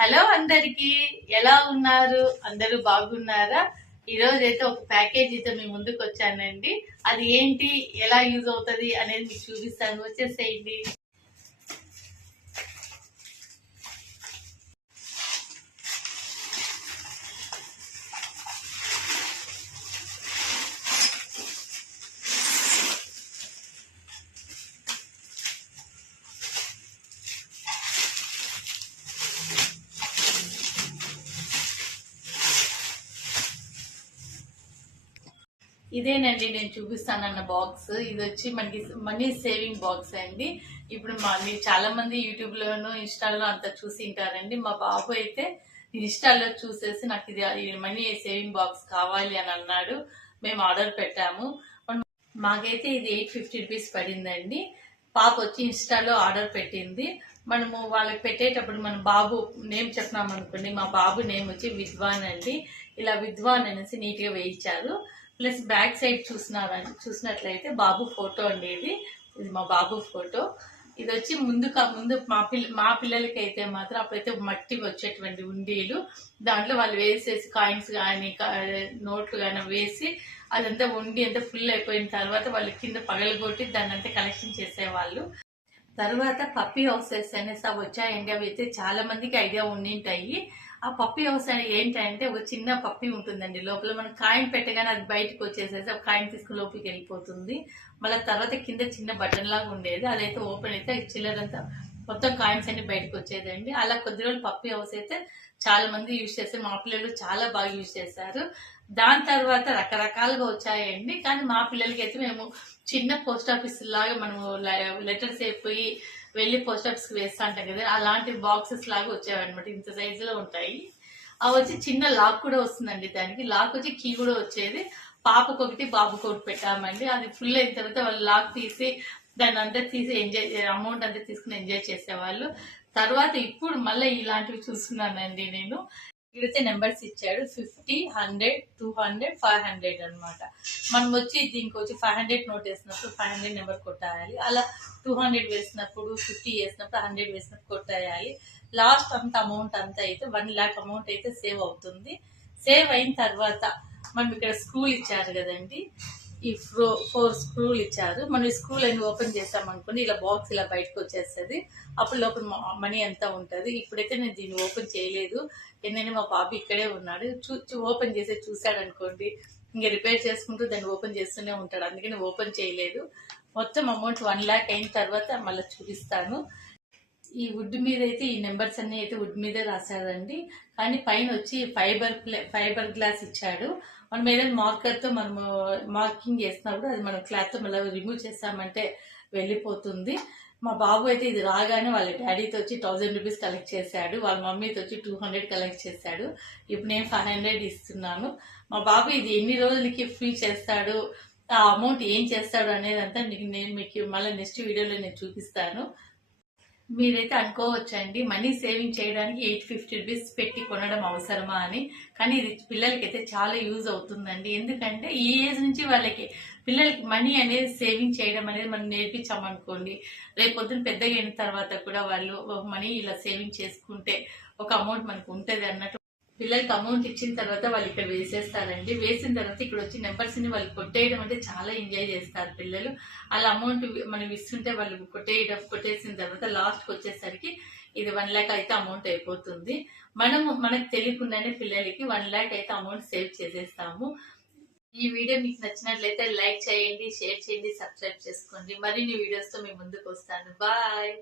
Hello అందరికి, ఎలా ఉన్నారు? అందరూ బాగున్నారా? ఈరోజు అయితే ఒక ప్యాకేజ్ అయితే మీ ముందుకు వచ్చానండి. అది ఏంటి, ఎలా యూజ్ అవుతుంది అనేది మీకు చూపిస్తాను. వచ్చేసేయండి. ఇదేనండి నేను చూపిస్తానన్న బాక్స్. ఇది వచ్చి మనకి మనీ సేవింగ్ బాక్స్ అండి. ఇప్పుడు మీరు చాలా మంది యూట్యూబ్ లోను ఇన్స్టాలో అంతా చూసి ఉంటారండి. మా బాబు అయితే ఇన్స్టాలో చూసేసి నాకు ఇది మనీ సేవింగ్ బాక్స్ కావాలి అని అన్నాడు. మేము ఆర్డర్ పెట్టాము. మాకైతే ఇది 850 రూపీస్ పడిందండి. పాప వచ్చి ఇన్స్టాలో ఆర్డర్ పెట్టింది. మనము వాళ్ళకి పెట్టేటప్పుడు మన బాబు నేమ్ చెప్పినాం అనుకోండి. మా బాబు నేమ్ వచ్చి విద్వాన్ అండి. ఇలా విద్వాన్ అనేసి నీట్ గా వేయించారు. ప్లస్ బ్యాక్ సైడ్ చూసినట్లయితే బాబు ఫోటో అండి. ఇది మా బాబు ఫోటో. ఇది వచ్చి ముందు మా పిల్లలకి అయితే మాత్రం అప్పుడైతే మట్టి వచ్చేటువంటి ఉండీలు, దాంట్లో వాళ్ళు వేసేసి కాయిన్స్ కానీ నోట్లు కానీ వేసి అదంతా ఉండి అంతా ఫుల్ అయిపోయిన తర్వాత వాళ్ళు కింద పగలగొట్టి దాన్ని అంతా కలెక్షన్ చేసేవాళ్ళు. తర్వాత పప్పీ హౌసెస్ అనేసి అవి వచ్చాయండి. అవి అయితే చాలా మందికి ఐడియా ఉండింటాయి. ఆ పప్పీ హౌస్ అని ఏంటంటే ఒక చిన్న పప్పీ ఉంటుందండి. లోపల మనం కాయిన్ పెట్టగానే అది బయటకు వచ్చేసేసి ఒక కాయిన్ తీసుకుని లోపలికి వెళ్ళిపోతుంది. మళ్ళీ తర్వాత కింద చిన్న బటన్ లాగా ఉండేది. అదైతే ఓపెన్ అయితే చిల్లరంతా మొత్తం కాయిన్స్ అన్ని బయటకు వచ్చేదండి. అలా కొద్ది రోజులు పప్పీ హౌస్ అయితే చాలా మంది యూజ్ చేస్తారు. మా పిల్లలు చాలా బాగా యూజ్ చేశారు. దాని తర్వాత రకరకాలుగా వచ్చాయండి. కానీ మా పిల్లలకి అయితే మేము చిన్న పోస్ట్ ఆఫీస్ లాగా మనము లెటర్స్ అయిపోయి వెళ్ళి పోస్ట్ ఆఫీస్ కి వేస్తా ఉంటాం కదా, అలాంటి బాక్సెస్ లాగా వచ్చాయన్నమాట. ఇంత సైజు లో ఉంటాయి. అవి వచ్చి చిన్న లాక్ కూడా వస్తుందండి. దానికి లాక్ వచ్చి కీ కూడా వచ్చేది. పాపకు ఒకటి బాబుకి ఒకటి పెట్టామండి. అది ఫుల్ అయిన తర్వాత వాళ్ళు లాక్ తీసి దాన్ని అంతా తీసి అమౌంట్ అంతా తీసుకుని ఎంజాయ్ చేసేవాళ్ళు. తర్వాత ఇప్పుడు మళ్ళీ ఇలాంటివి చూస్తున్నానండి నేను. ఇక్కడైతే నెంబర్స్ ఇచ్చాడు. 50, 100, 200, 500 అనమాట. మనం వచ్చి దీనికి వచ్చి 500 నోట్ వేసినప్పుడు 500 నెంబర్ కొట్టాలి. అలా 200 వేసినప్పుడు, 50 వేసినప్పుడు, 100 వేసినప్పుడు కొట్టేయాలి. లాస్ట్ అంత అమౌంట్ అంతా అయితే 1 lakh అమౌంట్ అయితే సేవ్ అవుతుంది. సేవ్ అయిన తర్వాత మనం ఇక్కడ స్క్రూల్ ఇచ్చారు కదండి, ఈ 4 స్క్రూలు ఇచ్చారు. మనం ఈ స్క్రూల్ అన్ని ఓపెన్ చేసామనుకోండి, ఇలా బాక్స్ ఇలా బయటకు వచ్చేస్తుంది. అప్పుడు లోపల మనీ అంతా ఉంటుంది. ఇప్పుడైతే నేను దీన్ని ఓపెన్ చేయలేదు. ఏంటంటే మా బాబు ఇక్కడే ఉన్నాడు. ఓపెన్ చేసి చూశాడు అనుకోండి, ఇంకా రిపేర్ చేసుకుంటూ దాన్ని ఓపెన్ చేస్తూనే ఉంటాడు. అందుకని ఓపెన్ చేయలేదు. మొత్తం అమౌంట్ 1 lakh అయిన తర్వాత మళ్ళీ చూపిస్తాను. ఈ వుడ్ మీద అయితే ఈ నెంబర్స్ అన్ని అయితే వుడ్ మీదే రాశారండి. కానీ పైన వచ్చి ఫైబర్ గ్లాస్ ఇచ్చాడు. మనం ఏదైనా మార్కర్ తో మనము మార్కింగ్ చేసినప్పుడు అది మనం క్లాత్ తో మళ్ళీ రిమూవ్ చేస్తామంటే వెళ్ళిపోతుంది. మా బాబు అయితే ఇది రాగానే వాళ్ళ డాడీతో వచ్చి 1000 రూపీస్ కలెక్ట్ చేశాడు. వాళ్ళ మమ్మీతో వచ్చి 200 కలెక్ట్ చేశాడు. ఇప్పుడు నేను 500 ఇస్తున్నాను. మా బాబు ఇది ఎన్ని రోజులకి ఫిల్ చేస్తాడు, ఆ అమౌంట్ ఏం చేస్తాడు అనేది అంతా నేను మీకు మళ్ళీ నెక్స్ట్ వీడియోలో నేను చూపిస్తాను. మీరైతే అనుకోవచ్చండి, మనీ సేవింగ్ చేయడానికి 850 రూపీస్ పెట్టి కొనడం అవసరమా అని. కానీ ఇది పిల్లలకైతే చాలా యూజ్ అవుతుందండి. ఎందుకంటే ఈ ఏజ్ నుంచి పిల్లలకి మనీ అనేది సేవింగ్ చేయడం అనేది మనం నేర్పించామనుకోండి, రేపు పొద్దున్న పెద్దగా అయిన తర్వాత కూడా వాళ్ళు మనీ ఇలా సేవింగ్ చేసుకుంటే ఒక అమౌంట్ మనకు ఉంటుంది అన్నట్టు. పిల్లలకి అమౌంట్ ఇచ్చిన తర్వాత వాళ్ళు ఇక్కడ వేసేస్తారండి. వేసిన తర్వాత ఇక్కడ వచ్చి నెంబర్స్ ని వాళ్ళు కొట్టేయడం అంటే చాలా ఎంజాయ్ చేస్తారు పిల్లలు. అలా అమౌంట్ మనం ఇస్తుంటే వాళ్ళు కొట్టేసిన తర్వాత లాస్ట్ కి వచ్చేసరికి ఇది 1 lakh అయితే అమౌంట్ అయిపోతుంది. మనకు తెలియకుండానే పిల్లలకి 1 lakh అయితే అమౌంట్ సేవ్ చేసేస్తాము. ఈ వీడియో మీకు నచ్చినట్లయితే లైక్ చేయండి, షేర్ చేయండి, సబ్స్క్రైబ్ చేసుకోండి. మరిన్ని వీడియోస్ తో మీ ముందుకు వస్తాను. బాయ్.